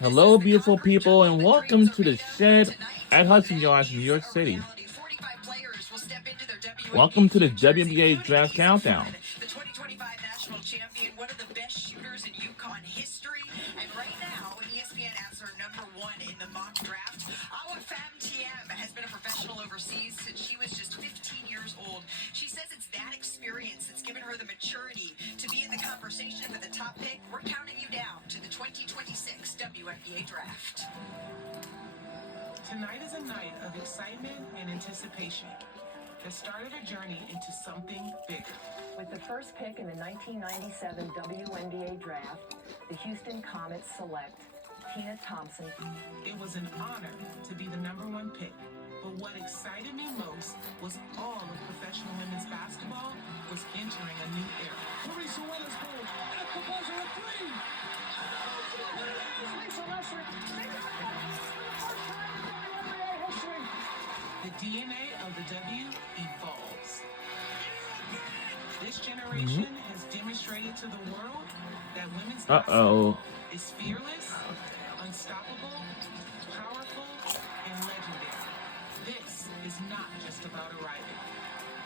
Hello, beautiful people, and welcome to the Shed at Hudson Yards, New York City. Welcome to the WNBA Draft Countdown. The 2025 national champion, one of the best shooters in UConn history, and right now, ESPN has her #1 in the mock draft. Awa Fam has been a professional overseas since she was just 15 years old. She says it's that experience that's given her the maturity to be in the conversation for the top pick. We're counting you down to the 2026 WNBA draft. Tonight is a night of excitement and anticipation. The start of a journey into something bigger. With the first pick in the 1997 WNBA draft, the Houston Comets select Tina Thompson. It was an honor to be the #1 pick, but what excited me most was all of professional women's basketball was entering a new era. Teresa Weatherspoon, and a composer of three. The DNA of the W evolves. This generation has demonstrated to the world that women's basketball is fearless, unstoppable, powerful, and legendary. This is not just about arriving.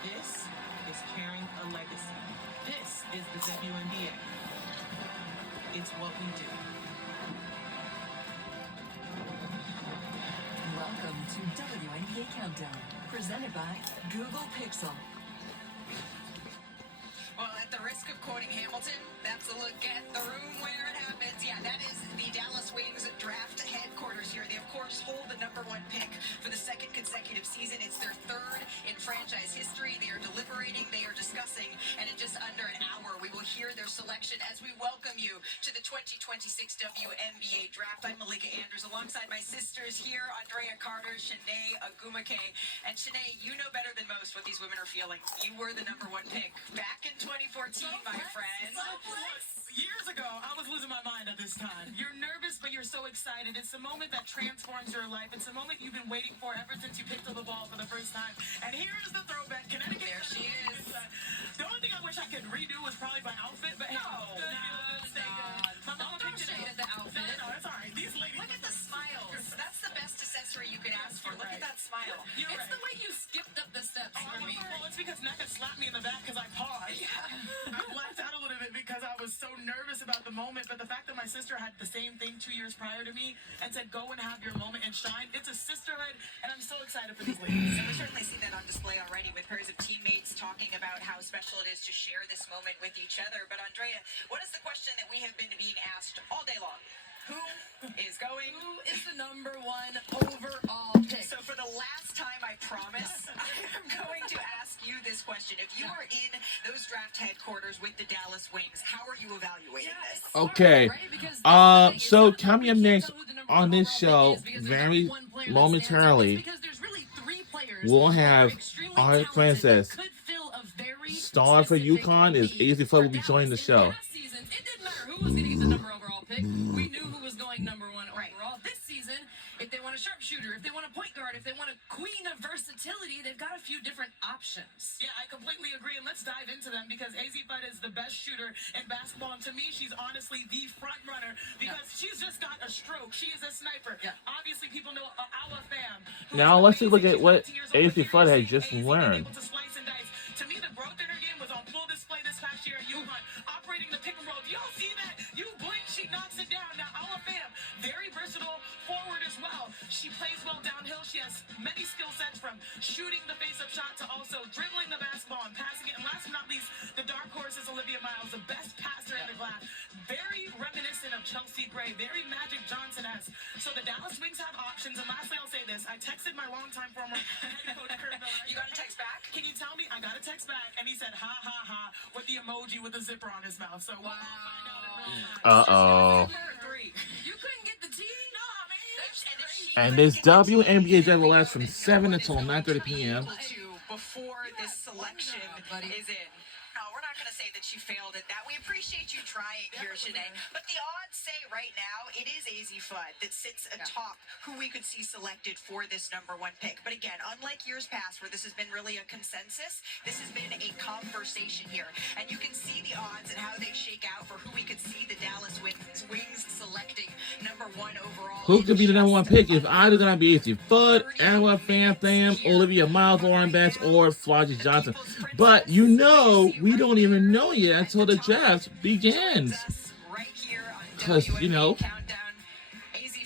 This is carrying a legacy. This is the WNBA. It's what we do. Welcome to WNBA Countdown, presented by Google Pixel. Well, at the risk of quoting Hamilton, that's a look at the room where it happens. Yeah, that is the Dallas Wings draft headquarters here. They, of course, hold the #1 pick for the second consecutive season. It's their third in franchise history. They are deliberating, they are discussing, and in just under an hour, we will hear their selection as we welcome you to the 2026 WNBA draft. I'm Malika Andrews, alongside my sisters here, Andrea Carter, Shanae Agumake. And Shanae, you know better than most what these women are feeling. You were the #1 pick back in 2014, my friend. Years ago, I was losing my mind at this time. You're nervous, but you're so excited. It's the moment that transforms your life. It's the moment you've been waiting for ever since you picked up the ball for the first time. And here's the throwback. Connecticut. There she is. The only thing I wish I could redo was probably my outfit, but hey, my mama Don't picked it shade out. at the outfit. No, it's all right. These ladies. Look at the smiles. That's the best accessory you could ask for. Look at that smile. You're It's right. the way you skipped up the steps for me. Well, it's because Neka slapped me in the back because I paused. I blacked out a little bit because I was so nervous about the moment, but the fact that my sister had the same thing 2 years prior to me and said, go and have your moment and shine, it's a sisterhood, and I'm so excited for these ladies. And we've certainly seen that on display already with pairs of teammates talking about how special it is to share this moment with each other. But Andrea, what is the question that we have been being asked all day long? Who is going? Who is the #1 overall pick? So for the last time, I promise, I'm going to ask you this question. If you are in those draft headquarters with the Dallas Wings, how are you evaluating this? Okay, so coming up next on this show, very momentarily, we'll have our princess star for UConn is Azzi Fudd will be joining the show. Last season, it didn't matter who was going to get the #1 overall pick. We knew who was going #1 overall. This season, if they want a sharpshooter, if they want a point guard, if they want a queen of versatility, they've got a few different options. Yeah, I completely agree, and let's dive into them because Azzi Fudd is the best shooter in basketball, and to me, she's honestly the front runner because she's just got a stroke. She is a sniper. Yeah. Obviously, people know Awa Fam. Now let's take a look at what Azzi Fudd had just learned. To me, the growth in her game was on full display this past year at UConn, operating the pick and roll. Do y'all see that? You blink, she knocks it down. Now, Awa Fam, very versatile forward as well. She plays well downhill. She has many skill sets from shooting the face-up shot to also dribbling the basketball and passing it. And last but not least, the dark horse is Olivia Miles, the best passer in the glass. Very reminiscent of Chelsea Gray, very Magic Johnson-esque. So the Dallas Wings have options. And lastly, I'll say this. I texted my longtime former head coach, Kurt Miller. You got a text back? Can you tell me? I got a text back, and he said, ha, ha, ha, with the emoji with the zipper on his mouth. So we'll find out in real time. Uh-oh. You couldn't get the tea? No, And this WNBA draft will last from 7 until 9:30 p.m. Before this selection is in. No, we're not going to say that she failed at that. We appreciate you trying here, Shanae. But the odds say right now it is Azzi Fudd that sits atop who we could see selected for this #1 pick. But again, unlike years past where this has been really a consensus, this has been a conversation here. And you can see the odds and how they shake out for who we could see the Dallas Wings selecting #1 overall. who could be the number one pick? If either gonna be Azzi Fudd, Anwar Fan, Olivia Miles, Lauren Banks, or Flodgy Johnson. But you know, we don't even know yet until the draft begins. Because, you know,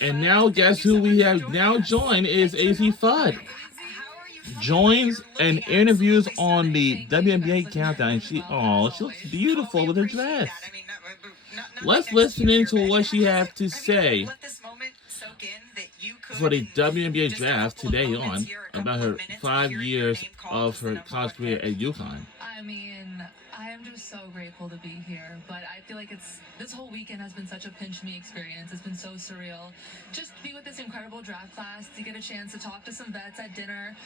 and now guess who we have now joined is Azzi Fudd. Joins and interviews on the WNBA countdown. And she looks beautiful with her dress. Let's listen into what she has to say for the WNBA draft today on about her 5 years of her college career at UConn. I mean, I am just so grateful to be here, but I feel like this whole weekend has been such a pinch me experience. It's been so surreal. Just to be with this incredible draft class, to get a chance to talk to some vets at dinner,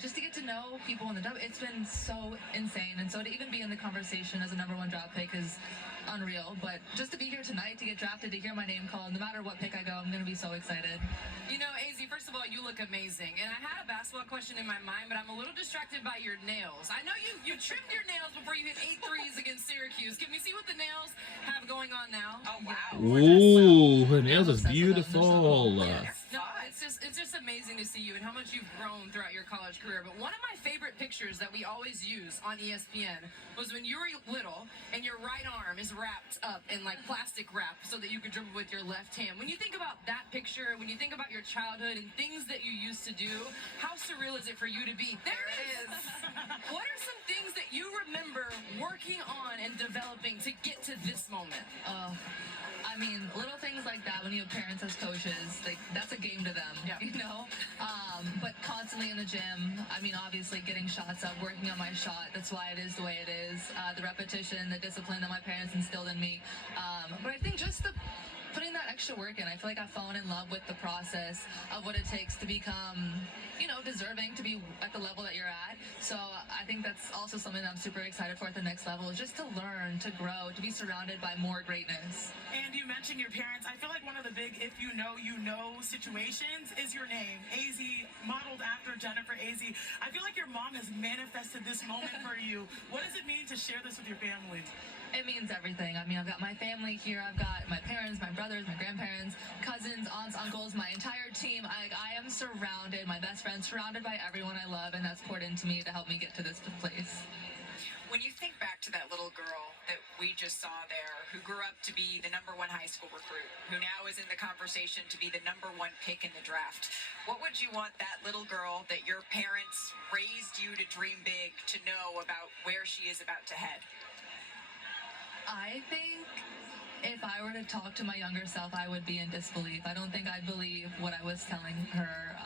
just to get to know people in the it's been so insane. And so to even be in the conversation as a #1 draft pick is unreal. But just to be here tonight, to get drafted, to hear my name called, no matter what pick I go, I'm going to be so excited. You know, Azzi, first of all, you look amazing. And I had a basketball question in my mind, but I'm a little distracted by your nails. I know you trimmed your nails before you hit 8 threes against Syracuse. Can we see what the nails have going on now? Oh, wow. Ooh, her nails is beautiful. No, it's just amazing to see you and how much you've grown throughout your college career. But one of my favorite pictures that we always use on ESPN was when you were little and your right arm is wrapped up in like plastic wrap so that you could dribble with your left hand. When you think about that picture, when you think about your childhood and things that you used to do, how surreal is it for you to be there? It is. What are some things that you remember working on and developing to get to this moment? I mean, little things like that when you have parents as coaches, like that's a game to them, you know? But constantly in the gym, I mean, obviously getting shots up, working on my shot, that's why it is the way it is. The repetition, the discipline that my parents instilled in me. But I think just putting that extra work in, I feel like I've fallen in love with the process of what it takes to become, you know, deserving to be at the level that you're at. So I think that's also something that I'm super excited for at the next level, is just to learn, to grow, to be surrounded by more greatness. And you mentioned your parents. I feel like one of the big if you know situations is your name. Azzi, modeled after Jennifer Azzi. I feel like your mom has manifested this moment for you. What does it mean to share this with your family? It means everything. I mean, I've got my family here. I've got my parents, my brothers, my grandparents, cousins, aunts, uncles, my entire team. I am surrounded, my best friends, surrounded by everyone I love, and that's poured into me to help me get to this place. When you think back to that little girl that we just saw there, who grew up to be the #1 high school recruit, who now is in the conversation to be the #1 pick in the draft, what would you want that little girl that your parents raised you to dream big to know about where she is about to head? I think if I were to talk to my younger self, I would be in disbelief. I don't think I'd believe what I was telling her.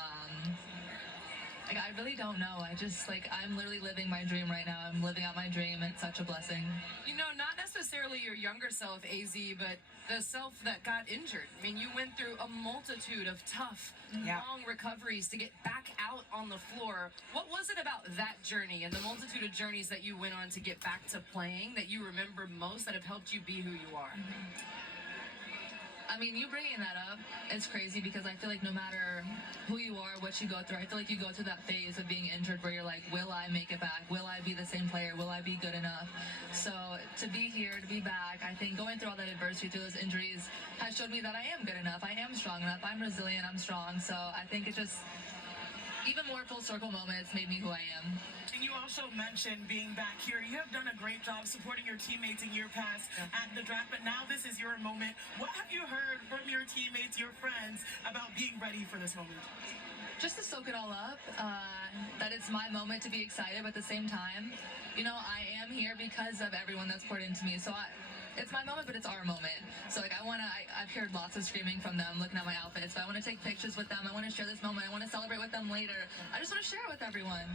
I really don't know. I'm literally living my dream right now. I'm living out my dream, and it's such a blessing. You know, not necessarily your younger self, Azzi, but the self that got injured. I mean, you went through a multitude of tough, long recoveries to get back out on the floor. What was it about that journey and the multitude of journeys that you went on to get back to playing that you remember most that have helped you be who you are? I mean, you bringing that up is crazy because I feel like no matter who you are, what you go through, I feel like you go through that phase of being injured where you're like, will I make it back? Will I be the same player? Will I be good enough? So to be here, to be back, I think going through all that adversity, through those injuries, has showed me that I am good enough. I am strong enough. I'm resilient. I'm strong. So I think it just, even more full circle moments made me who I am. And you also mentioned being back here. You have done a great job supporting your teammates in year past at the draft, but now this is your moment. What have you heard from your teammates, your friends, about being ready for this moment? Just to soak it all up, that it's my moment to be excited, but at the same time, you know, I am here because of everyone that's poured into me. So it's my moment, but it's our moment. So I've heard lots of screaming from them, looking at my outfits, but I want to take pictures with them. I want to share this moment. I want to celebrate with them later. I just want to share it with everyone.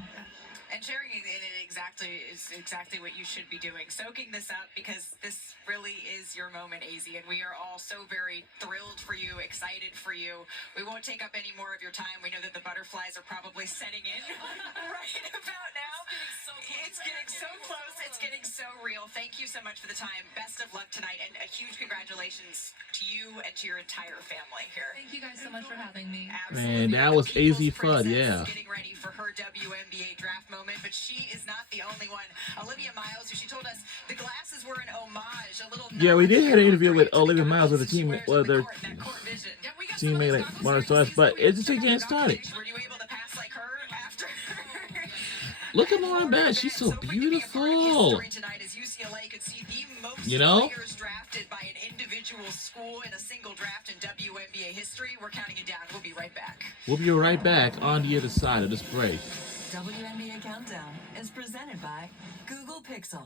And sharing it is exactly what you should be doing. Soaking this up because this really is your moment, Azzi, and we are all so very thrilled for you, excited for you. We won't take up any more of your time. We know that the butterflies are probably setting in right about now. It's getting so close. It's getting so real. Thank you so much for the time. Best of luck tonight, and a huge congratulations to you and to your entire family here. Thank you guys so much for having me. Man, Absolutely. that was Azzi Fudd, yeah. Getting ready for her WNBA draft moment, but she is not the only one. Olivia Miles, who she told us the glasses were an homage, a little. Yeah, we did have an interview with Olivia Miles with the team. That court vision. Yeah, we got teammate like one of us, but it's just getting started. Were you able to pass like her after? Look at Lauren Bennett. She's so beautiful. Tonight as UCLA could see the most You know? players drafted by an individual school in a single draft in WNBA history. We're counting it down. We'll be right back. We'll be right back on the other side of this break. WNBA Countdown is presented by Google Pixel.